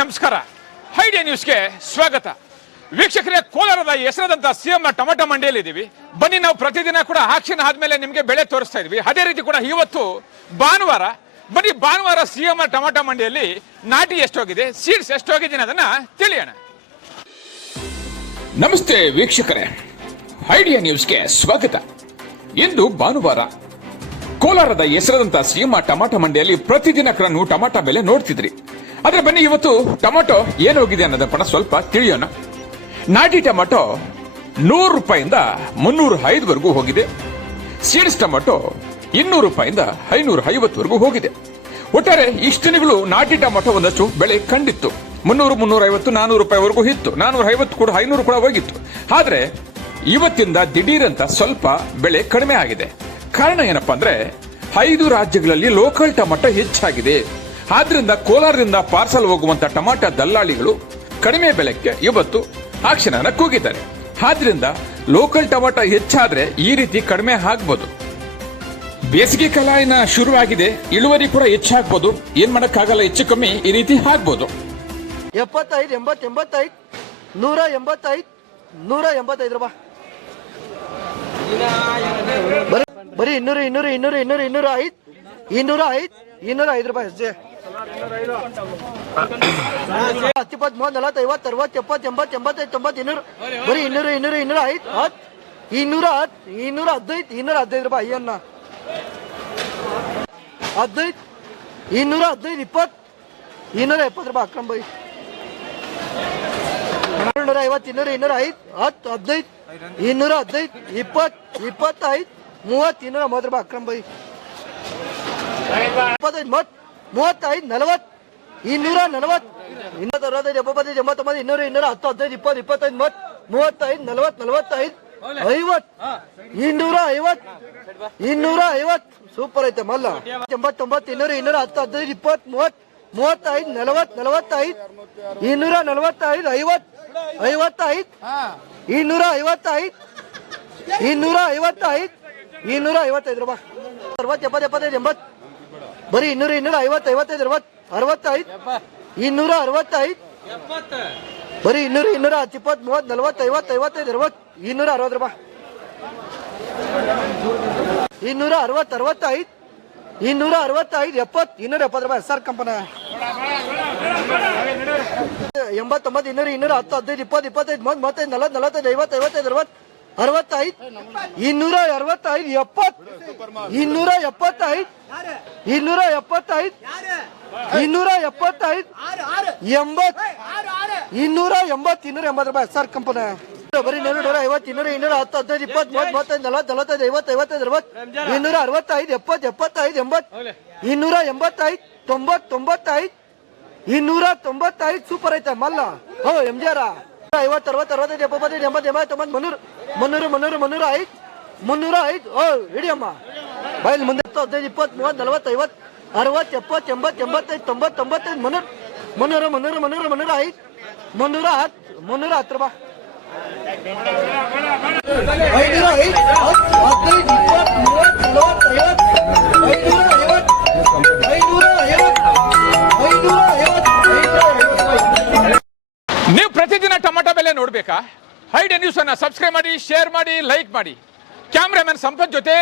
ನಮಸ್ಕಾರ. ಐಡಿಯಾ ನ್ಯೂಸ್ಗೆ ಸ್ವಾಗತ. ವೀಕ್ಷಕರೇ, ಕೋಲಾರದ ಹೆಸರಾದಂತಹ ಸಿಎಂ ಟೊಮೆಟೊ ಮಂಡಿಯಲ್ಲಿ ಇದ್ದೀವಿ. ಬನ್ನಿ, ನಾವು ಪ್ರತಿದಿನ ಕೂಡ ಆಕ್ಷನ್ ಆದ್ಮೇಲೆ ನಿಮಗೆ ಬೆಳೆ ತೋರಿಸ್ತಾ ಇದೀವಿ. ಅದೇ ರೀತಿ ಕೂಡ ಇವತ್ತು ಭಾನುವಾರ. ಬನ್ನಿ, ಭಾನುವಾರ ಸಿಎಂ ಟೊಮೆಟೊ ಮಂಡಿಯಲ್ಲಿ ನಾಟಿ ಎಷ್ಟೋಗಿದೆ, ಸೀಡ್ಸ್ ಎಷ್ಟೋಗಿದೆ ಅದನ್ನ ತಿಳಿಯೋಣ. ನಮಸ್ತೆ ವೀಕ್ಷಕರೇ, ಐಡಿಯಾ ನ್ಯೂಸ್ಗೆ ಸ್ವಾಗತ. ಇಂದು ಭಾನುವಾರ. ಕೋಲಾರದ ಹೆಸರಾದಂತಹ ಸಿಎಂ ಟೊಮೆಟೊ ಮಂಡಿಯಲ್ಲಿ ಪ್ರತಿದಿನ ಕೂಡ ನೀವು ಟೊಮೆಟೊ ಬೆಲೆ ನೋಡ್ತಿದ್ರಿ. ಆದ್ರೆ ಬನ್ನಿ, ಇವತ್ತು ಟೊಮೆಟೊ ಏನೋಗಿದೆ ಅನ್ನೋದನ್ನ ಕೂಡ ಸ್ವಲ್ಪ ತಿಳಿಯೋಣ. ನಾಟಿ ಟೊಮೆಟೊ 100 ರೂಪಾಯಿಂದ 305 ವರೆಗೂ ಹೋಗಿದೆ. ಸೀಡ್ಸ್ ಟೊಮೆಟೊ 200 ರೂಪಾಯಿಂದ 550 ವರೆಗೂ ಹೋಗಿದೆ. ಒಟ್ಟಾರೆ ಇಷ್ಟು ದಿನಗಳು ನಾಟಿ ಟೊಮೆಟೊ ಒಂದಷ್ಟು ಬೆಳೆ ಕಂಡಿತ್ತು. 300, 350, 400 ರೂಪಾಯಿವರೆಗೂ ಇತ್ತು. 450 ಕೂಡ 500 ಕೂಡ ಹೋಗಿತ್ತು. ಆದ್ರೆ ಇವತ್ತಿಂದ ದಿಢೀರಂತ ಸ್ವಲ್ಪ ಬೆಳೆ ಕಡಿಮೆ ಆಗಿದೆ. ಕಾರಣ ಏನಪ್ಪಾ ಅಂದ್ರೆ 5 ರಾಜ್ಯಗಳಲ್ಲಿ ಲೋಕಲ್ ಟೊಮೆಟೊ ಹೆಚ್ಚಾಗಿದೆ. ಆದ್ರಿಂದ ಕೋಲಾರದಿಂದ ಪಾರ್ಸಲ್ ಹೋಗುವಂತ ಟೊಮೆಟೊ ದಲ್ಲಾಳಿಗಳು ಕಡಿಮೆ ಬೆಲೆಗೆ ಇವತ್ತು ಆಕ್ಷನ್ ಅನ್ನ ಕೂಗಿದ್ದಾರೆ. ಆದ್ರಿಂದ ಲೋಕಲ್ ಟೊಮೆಟೊ ಹೆಚ್ಚಾದ್ರೆ ಈ ರೀತಿ ಕಡಿಮೆ ಆಗ್ಬೋದು. ಬೇಸಿಗೆ ಕಾಲ ಶುರುವಾಗಿದೆ, ಇಳುವರಿ ಕೂಡ ಹೆಚ್ಚಾಗ್ಬೋದು. ಏನ್ ಮಾಡಕ್ಕಾಗಲ್ಲ, ಹೆಚ್ಚು ಕಮ್ಮಿ ಈ ರೀತಿ ಆಗ್ಬೋದು. 75, 80, 85, 185, 185 ರೂಪಾಯಿ. ಬರೀ 200, 200, 200, 200, 205, 205, 205 ರೂಪಾಯಿ ಅಷ್ಟೇ. 10, 20, 30, 40, 50, 60, 70, 80, 85, 200. ಬರೀ 200, 200, 205, 10, 210, 215 ರೂಪಾಯಿ. ಅಯ್ಯನ್ನ 15, 215, 20, 270 ರೂಪಾಯಿ. ಅಕ್ರಮ್ ಬೈ 250, 200, 205, 10, 15, 215, 20, 25, 30, 230 ರೂಪಾಯಿ. ಅಕ್ರಮ್ ಬೈ 25, 35, 40, 240, 245, 75, 79, 200, 210, 20, 25, 35, 40, 45, 50, 250. ಸೂಪರ್ ಐತೆ ಮಲ್ಲ. 89, 200, 210, 15, 20, 30, 35, 40, 45, 245, 50, 55, 255, 255 ರೂಪಾಯಿ. 60, 70, 75, 80. ಬರೀ 200, 250, 55, 60, 65, 265. ಬರೀ 200, 210, 20, 30, 40, 50, 55, 60, 260 ರೂಪಾಯಿ. 260, 65, 265, 70, 270 ರೂಪಾಯಿ. ಸರ್ ಕಂಪನಿ 89, 200, 210, 15, 20, 25, 30, 35, 40, 45, 50, 55, 60, 265, 275, 275, 280, 280 ರೂಪಾಯಿ. ಸರ್ ಕಂಪನಿ ಬರೀ 250, 200, 210, 15, 20, 30, 35, 40, 50, 55, 60, 265, 70, 80, 285, 90, 295. ಸೂಪರ್ ಐತೆ ಮಲ್ಲ. ಹೋ MJR 50, 60, 65, 75, 80, 90, 300, 305, 305. ಓ ಹಿಡಿಯಮ್ಮ ಬೈಲ್ ಮುಂದೆ 15, 20, 30, 40, 50, 60, 70, 80, 85, 90, 95, 300, 305, 310, 310 ರೂಪಾಯಿ. 505, 15, 20, ನೀವು ಪ್ರತಿದಿನ ಟೊಮೆಟೊ ಬೆಲೆ ನೋಡ್ಬೇಕಾ? ಐಡಿಯಾ ನ್ಯೂಸ್ ಅನ್ನ ಸಬ್ಸ್ಕ್ರೈಬ್ ಮಾಡಿ, ಶೇರ್ ಮಾಡಿ, ಲೈಕ್ ಮಾಡಿ. ಕ್ಯಾಮ್ರಾಮನ್ ಸಂಪತ್ ಜೊತೆ